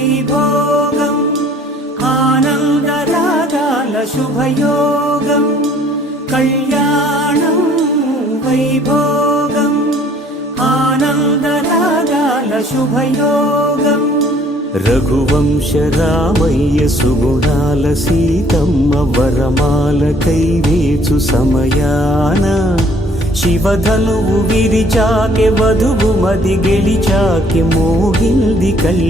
వైభోగం ఆనందరాగాల శుభయోగం కళ్యాణం వైభోగం ఆనందరాగాల శుభయోగం రఘువంశ రామయ్య సుగుణాల సీతమ్మ వరమాల కైవేచు సమయాన శివధనువు విరిచాకె వధువు మది గెలిచాకె మోగింది కళ్యాణ